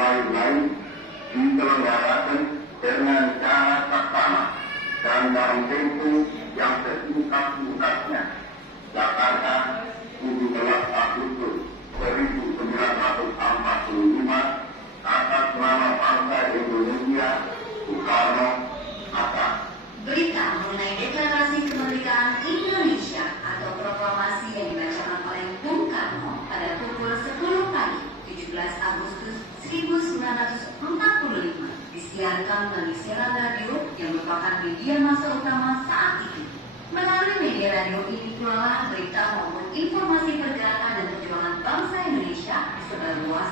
lain-lain diselenggarakan dengan cara seksama dan dalam tempo yang sesingkat-singkatnya. Jakarta, 17 Agustus 1945, atas nama bangsa Indonesia, Soekarno, Hatta. Berita mengenai Deklarasi Kemerdekaan Indonesia atau proklamasi yang dibacakan oleh Bung Karno pada pukul 10 pagi 17 Agustus 1945 disiarkan melalui siaran radio yang merupakan media massa utama saat itu. Melalui media radio ini pula berita maupun informasi pergerakan dan perjuangan bangsa Indonesia disebar luas